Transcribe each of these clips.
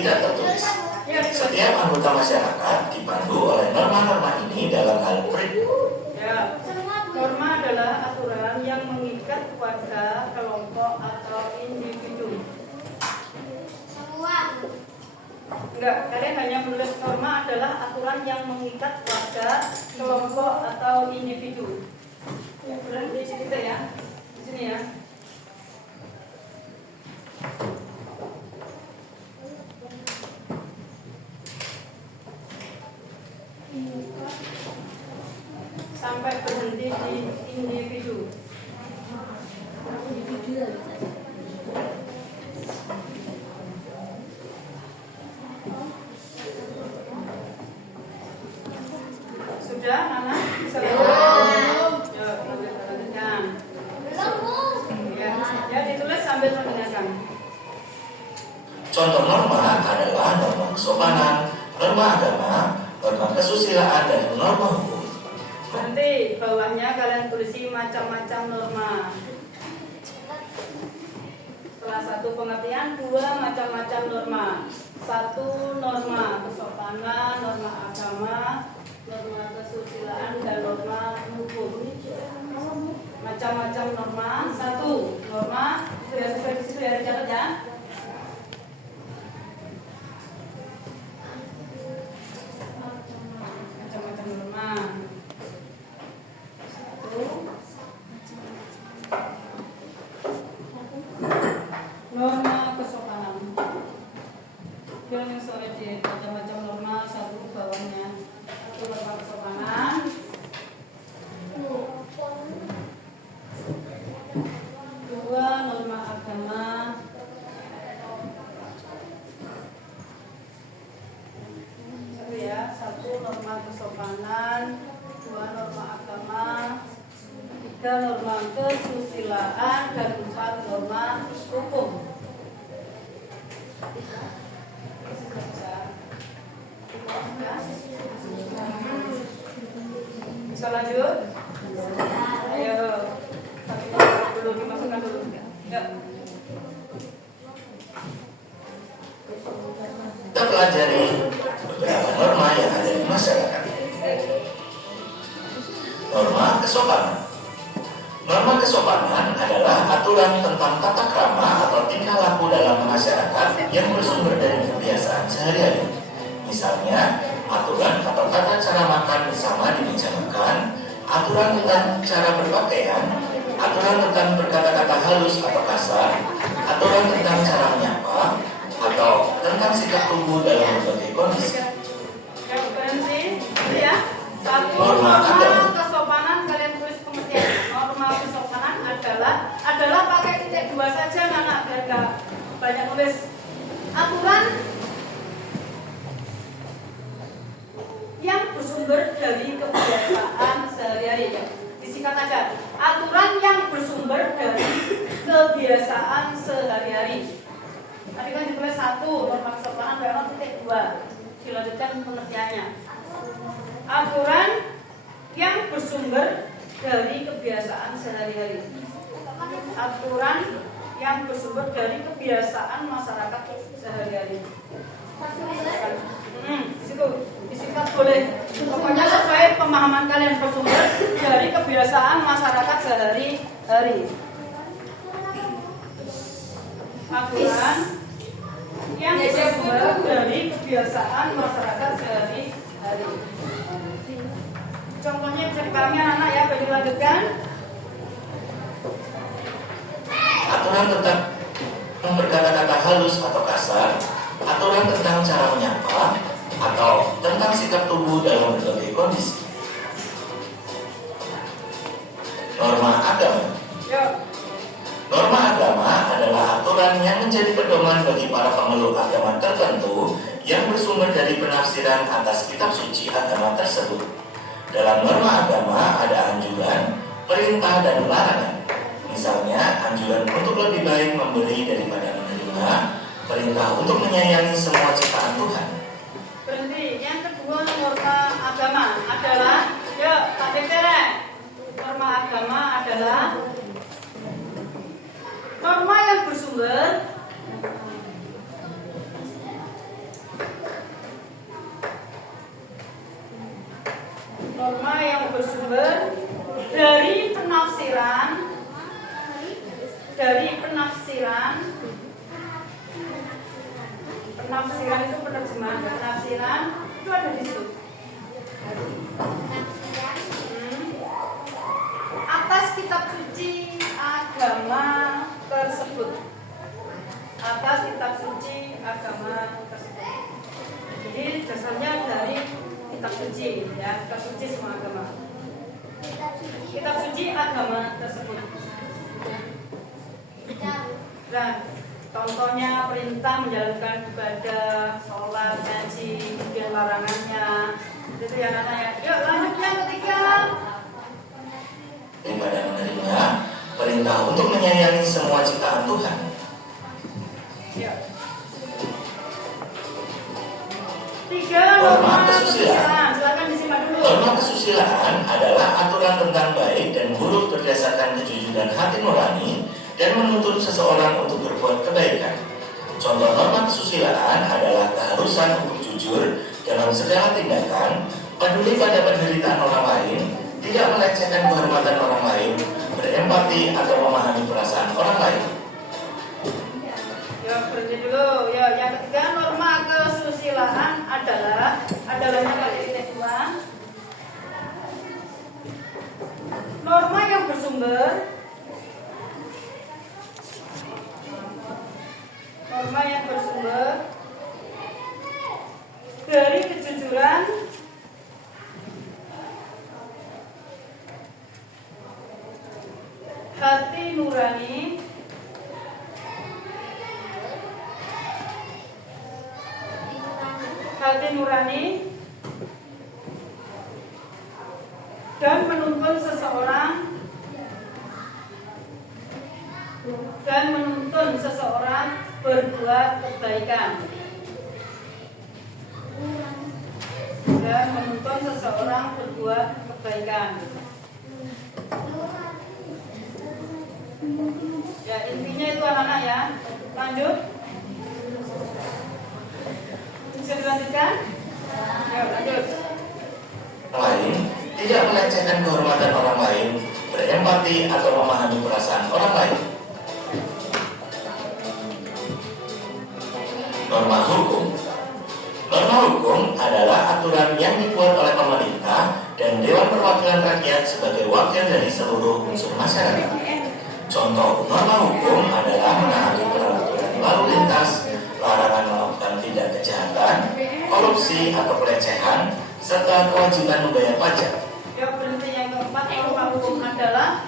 tidak tertulis. Setiap anggota masyarakat dipandu oleh norma-norma ini dalam hal ya. Norma adalah aturan yang mengikat warga, kelompok, atau individu. Enggak, kalian hanya menulis norma adalah aturan yang mengikat warga, kelompok, atau individu. Ya, berarti di sini ya. Di sini ya. Sampai berhenti di individu. Sudah, Nana? Belum. Lanjutkan. Ya, ditulis sambil mendengarkan. Contoh norma adalah norma kesopanan, norma agama, norma kesusilaan, dan norma hukum. Nanti bawahnya kalian tulisi macam-macam norma. Setelah satu pengertian, dua macam-macam norma. Satu norma kesopanan, norma agama, norma kesusilaan, dan norma hukum. Macam-macam norma. Satu norma itu ya, sesuai di situ ya, dicatat ya. Macam-macam norma. Norma kesopanan. Yang sesuai di macam-macam norma. Satu bawahnya. Satu norma kesopanan. Dua norma agama. Satu ya. Satu norma kesopanan. Dua norma agama. Tiga norma kesusilaan, dan empat norma hukum. Bisa lanjut? Ayo, belum dimasukkan dulu. Ya. Kita pelajari beberapa norma yang ada di masyarakat. Norma kesopanan. Norma kesopanan adalah aturan tentang tata krama atau tingkah laku dalam masyarakat yang bersumber dari kebiasaan sehari-hari. Misalnya, aturan atau tata cara makan bersama di meja makan, aturan tentang cara berpakaian, aturan tentang berkata-kata halus atau kasar, aturan tentang cara menyapa, atau tentang sikap tubuh dalam berbagai kondisi. Berhenti, ya. Satu Norma kesopanan, kalian tulis pengertian. Norma kesopanan adalah pakai titik dua saja, anak, biar gak banyak nulis. Aturan yang bersumber dari kebiasaan sehari-hari, ya. Disingkat aja. Aturan yang bersumber dari kebiasaan sehari-hari. Tadi kan ditulis satu, norma kesopanan berapa titik dua. Dilanjutkan pengertiannya. Aturan yang bersumber dari kebiasaan sehari-hari. Aturan yang bersumber dari kebiasaan masyarakat sehari-hari. Di situ disingkat boleh. Pokoknya sesuai pemahaman kalian, bersumber dari kebiasaan masyarakat sehari-hari. Aturan yang bersumber dari kebiasaan masyarakat sehari-hari. Contohnya bisa dipahami anak-anak ya, bagi lanjutkan. Aturan tentang berkata-kata halus atau kasar, aturan tentang cara menyapa, atau tentang sikap tubuh dalam berbagai kondisi. Norma agama. Norma agama adalah aturan yang menjadi pedoman bagi para pemeluk agama tertentu yang bersumber dari penafsiran atas kitab suci agama tersebut. Dalam norma agama ada anjuran, perintah, dan larangan. Misalnya, anjuran untuk lebih baik memberi daripada menerima, perintah untuk menyayangi semua ciptaan Tuhan. Berhenti. Yang kedua, norma agama adalah, yuk, Pak Dektere. Norma agama adalah norma yang bersumber bersumber dari penafsiran itu penerjemahan, penafsiran itu ada di situ. Atas kitab suci agama tersebut. Jadi dasarnya dari kitab suci, ya, kitab suci semua agama. Kitab suci agama tersebut. Nah, contohnya perintah menjalankan ibadah, sholat, ngaji, kemudian larangannya. Itu ya anak-anak ya. Yuk lanjut yang ketiga. Daripada menerima perintah untuk menyayangi semua ciptaan Tuhan. Ya. 3. Norma kesusilaan. Silakan disimak dulu. Norma kesusilaan adalah aturan tentang baik dan buruk berdasarkan kejujuran hati nurani dan menuntun seseorang untuk berbuat kebaikan. Contoh norma kesusilaan adalah keharusan untuk jujur dalam segala tindakan, peduli pada penderitaan orang lain, tidak melecehkan kehormatan orang lain, berempati atau memahami perasaan orang lain. Ya, berhenti dulu. Ya, yang ketiga, norma kesusilaan adalahnya kali ini 2. Norma yang bersumber dari kejujuran, hati nurani, dan menuntun seseorang berbuat kebaikan. Ya, intinya itu anak-anak ya. Lanjut. Bisa dilanjutkan? Ya, lanjut. Lain, tidak melecehkan kehormatan orang lain, berempati atau memahami perasaan orang lain. Norma hukum. Norma hukum adalah aturan yang dibuat oleh pemerintah dan Dewan Perwakilan Rakyat sebagai wakil dari seluruh unsur masyarakat. Contoh norma hukum adalah menaati peraturan lalu lintas, larangan melakukan tindak kejahatan, korupsi atau pelecehan, serta kewajiban membayar pajak. Ya, berhenti. Yang keempat, norma hukum adalah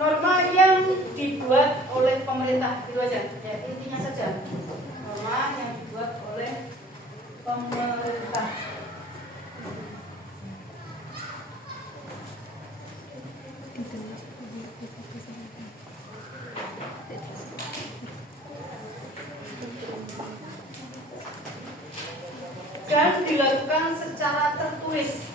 norma yang dibuat oleh pemerintah. Itu aja. Ya, intinya saja. Norma yang dibuat oleh pemerintah. Dan dilakukan secara tertulis.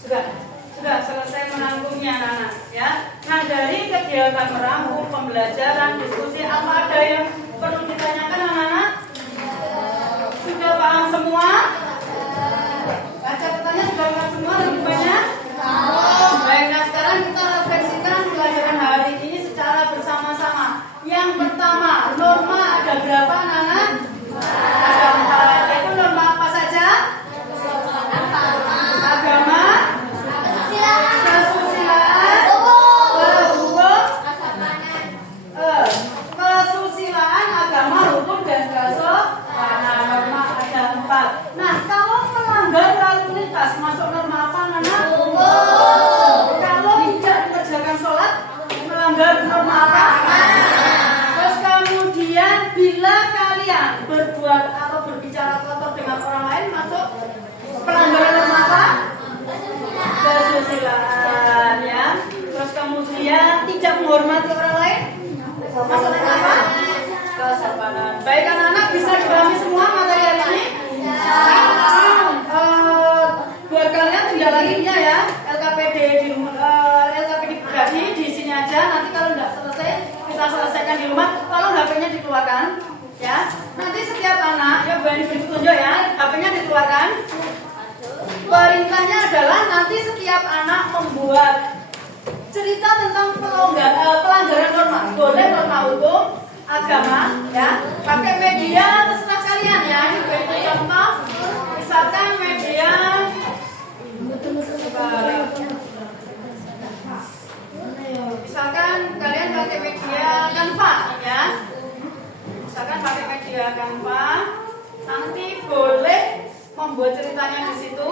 Sudah selesai menanggungnya anak-anak ya. Nah, dari kegiatan merangkum, pembelajaran, diskusi, apa ada yang perlu ditanyakan anak-anak? Sudah paham semua? Baca pertanyaan sudah paham semua lebih banyak? Baik, nah sekarang kita refleksikan pelajaran hari ini secara bersama-sama. Yang pertama, norma ada berapa anak-anak? Ada 4. Itu norma apa saja? Agama, kesusilaan, kesusilaan, agama, hukum, dan kesopanan. Norma ada 4. Nah, kalau melanggar lalu lintas masuk norma apa anak? Kalau tidak mengerjakan sholat melanggar norma apa? Terus kemudian bila kalian berbuat atau berbicara kotor dengan orang lain masuk pelanggaran norma apa? Kesusilaan ya. Terus kemudian tidak menghormati orang lain masuk norma apa? Kesopanan. Baik anak-anak, bisa dipahami semua materi hari ini? HP-nya dikeluarkan, ya. Nanti setiap anak, ya beri petunjuk ya, HP-nya dikeluarkan. Perintahnya adalah nanti setiap anak membuat cerita tentang pelanggaran norma, boleh norma hukum, agama, ya. Pakai media terserah kalian ya. Ini beri contoh, misalkan media. Misalkan kalian pakai media Canva, ya. Misalkan pakai media Canva, nanti boleh membuat ceritanya di situ.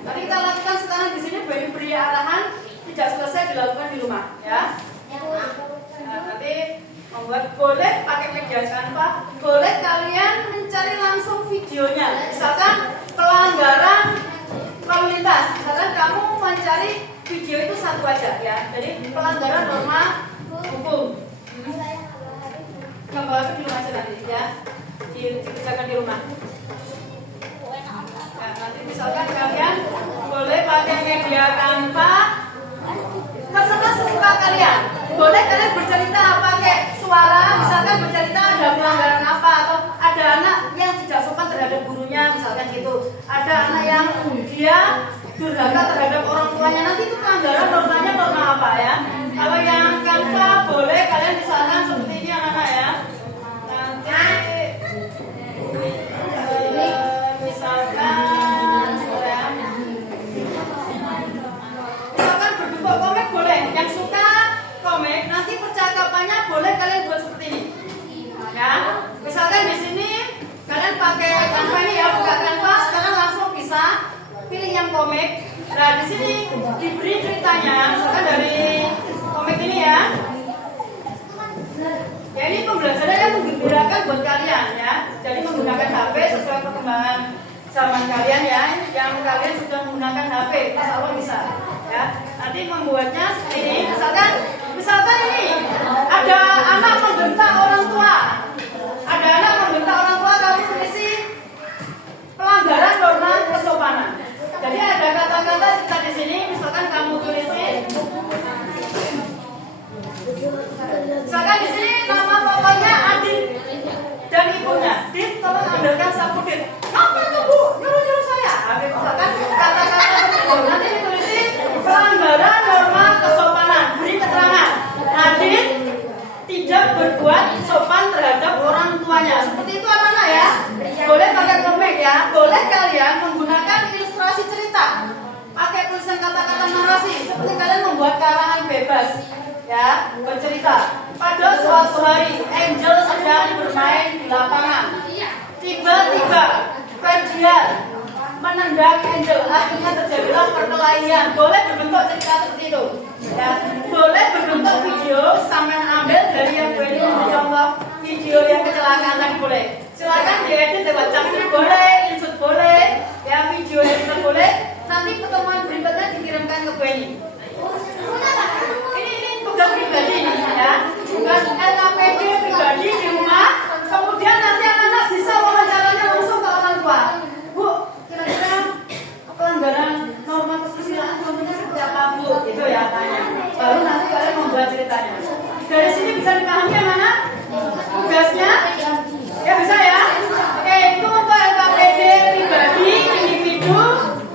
Tadi kita lakukan sekarang di sini beri arahan, tidak selesai dilakukan di rumah, ya. Nah, nanti membuat boleh pakai media Canva, boleh kalian mencari langsung videonya. Misalkan pelanggaran lalu lintas, misalkan kamu mencari video itu satu aja, ya. Jadi pelanggaran norma hukum. Gambar itu di rumah aja nanti, ya. Dikerjakan di rumah. Nah, nanti misalkan kalian boleh pakai media Canva, terserah sesuka kalian. Boleh kalian bercerita pakai suara, misalkan bercerita ada pelanggaran apa, atau ada anak yang tidak sopan terhadap gurunya, misalkan gitu. Ada anak yang dia durhaka terhadap orang tuanya, nanti itu pelanggaran normanya norma apa, ya. Kalau yang Canva boleh kalian misalkan seperti ini anak-anak, ya. Nanti misalkan berbentuk komik boleh. Yang suka komik nanti percakapannya boleh kalian buat seperti ini, ya. Misalkan di sini kalian pakai Canva ini, ya, buka Canva sekarang langsung bisa pilih yang komik. Nah, di sini diberi ceritanya, misalkan dari komik ini, ya. Ya, ini pembelajaran yang menggembirakan buat kalian, ya. Jadi menggunakan HP sesuai perkembangan zaman kalian, ya. Yang kalian sudah menggunakan HP, insya Allah bisa, ya. Nanti membuatnya seperti ini. Misalkan ini ada anak membentak orang tua. Ada anak membentak orang tua, kamu tulis pelanggaran norma kesopanan. Jadi ada kata-kata kita di sini, misalkan kamu tulisin. Misalkan di sini nama pokoknya Adit dan ibunya. Dit, tolong ambilkan sapu, Dit. Apa itu, Bu? Nyuruh-nyuruh saya. Misalkan kata-kata itu nanti ditulisin pelanggaran norma kesopanan. Beri keterangan. Adit tidak berbuat sopan terhadap orang tuanya. Seperti itu anak-anak, ya. Boleh pakai komik, ya. Boleh kalian menggunakan ilustrasi cerita. Pakai tulisan kata-kata narasi. Seperti kalian membuat karangan bebas, ya, bercerita. Pada suatu hari Angel sedang bermain di lapangan. Tiba-tiba Ferdian menendang Angel, akhirnya terjadilah perkelahian. Boleh berbentuk cerita seperti itu, ya. Boleh berbentuk video, sampai ambil dari yang ini contoh video yang kecelakaan tadi, boleh. Silakan diedit lewat Capcut boleh, insert boleh, ya, video editor boleh. Nanti pertemuan berikutnya dikirimkan ke Benny. Ini tugas pribadi, ya. Tugas LKPD pribadi di rumah. Kemudian nanti anak-anak bisa wawancaranya langsung ke orang tua. Bu, kira-kira pelanggaran norma kesusilaan contohnya seperti apa, Bu? Itu, ya, tanya. Baru nanti kalian membuat ceritanya. Dari sini bisa dipahami yang mana tugasnya? Ya, bisa, ya. Oke, itu untuk LKPD pribadi, individu,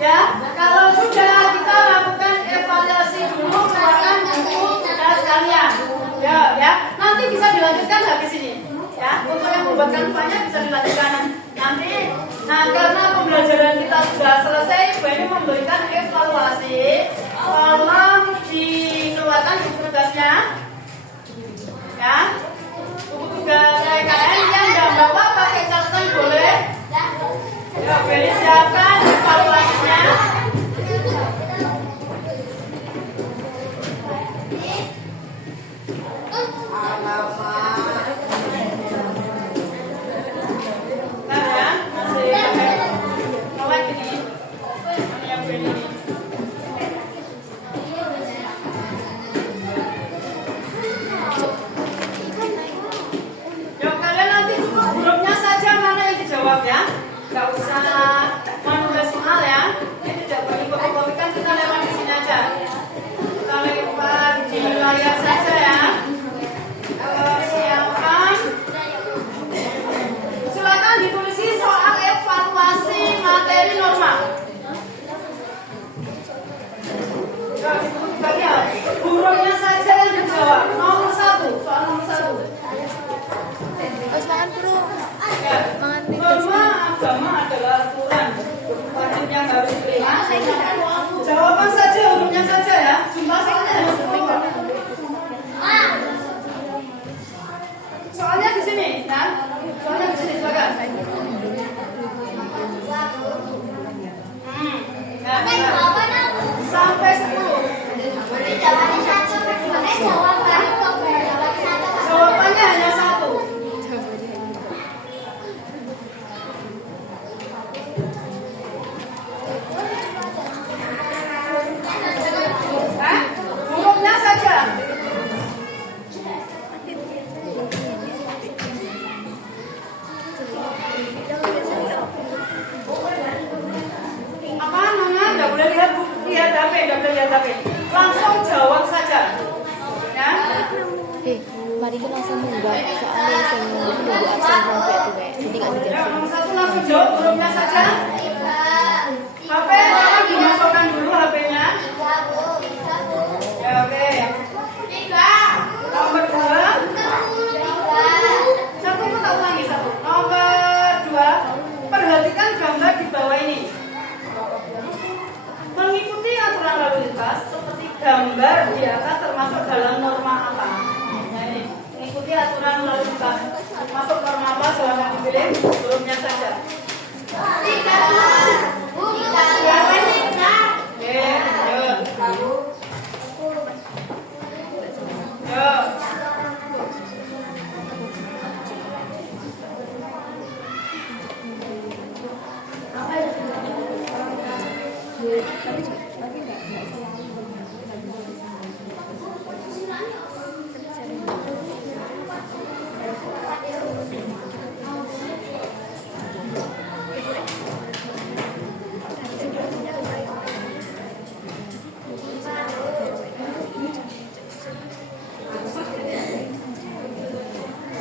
ya. Kalau sudah kita lakukan evaluasi dulu, keluarkan buku tugas kalian, ya. Nanti bisa dilanjutkan habis ini, ya. Untuk yang membuat kanvanya bisa dilanjutkan nanti. Nah, karena pembelajaran kita sudah selesai, Bu ini memberikan evaluasi. Tolong dikeluarkan buku tugasnya, ya. Buku tugas KKN yang tidak bawa pakai catatan boleh. Ya, Beli siapkan evaluasinya. Nah, ya, masih melek ini. Ini yang Beli ini. Yuk, kalian nanti cukup hurufnya saja mana yang dijawab, ya. Gak usah menulis soal, ya. Ini tidak boleh kopi-kopi, kan kita lewat di sini aja. Kita lewat di layar saja, ya. Siapkan. makan bro. Ya. Norma agama adalah aturan wajib yang harus diterima. Jawaban saja, hurufnya saja ya. Jumlah soalnya. Soalnya di sini, kan? Soalnya di sini, silakan. Sampai 10. Jawabannya hanya 1. Hurufnya saja. Apa namanya? Tidak boleh lihat HP. Langsung jawab saja. Ya. Mari kita langsung munggah soalnya semua nunggu absen sampai tuh kayak jadi nggak Ya, dijelasin. nomor 1 langsung jawab hurufnya saja. HP tolong dimasukkan dulu HP-nya. Ya, oke. Nomor 2. Satu kita ulangi satu. Nomor 2. Perhatikan gambar di bawah ini. Mengikuti aturan lalu lintas seperti gambar di atas termasuk dalam norma apa? Nah ini, mengikuti aturan lalu lintas masuk norma apa? Silahkan dipilih hurufnya saja. Siapa ini? Oke, yuk.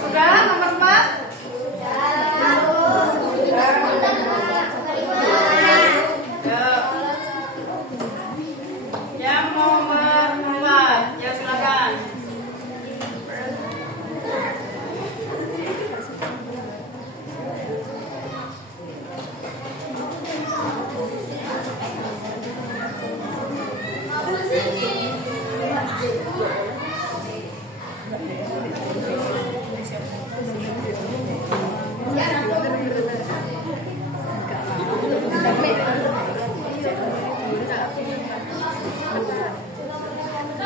Sudah nomor 4? Yang nomor 4, ya silakan.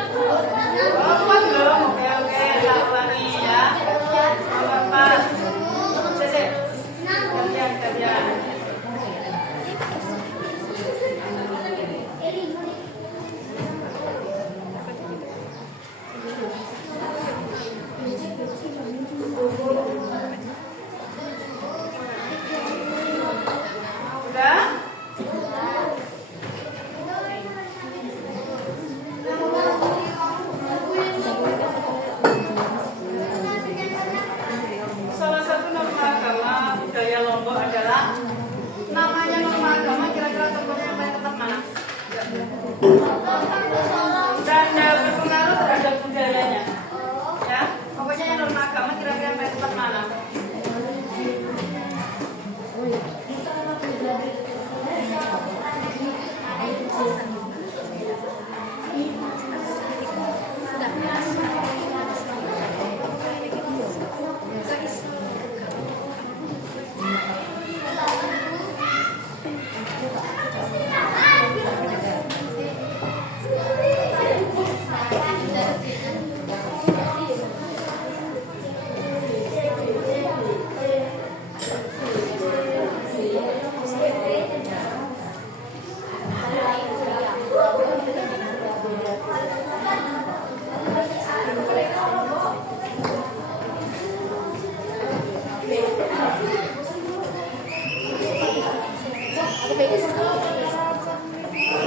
Empat belum? Oke, kita ulangi ya. Nomor 4. Sisi. Gantian. Udah? Salah satu norma agama budaya Lombok adalah namanya norma agama kira-kira contohnya yang paling tepat mana? Dan berpengaruh terhadap budayanya. Ya, pokoknya yang norma agama kira-kira yang paling tepat mana?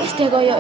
Wis deh koyo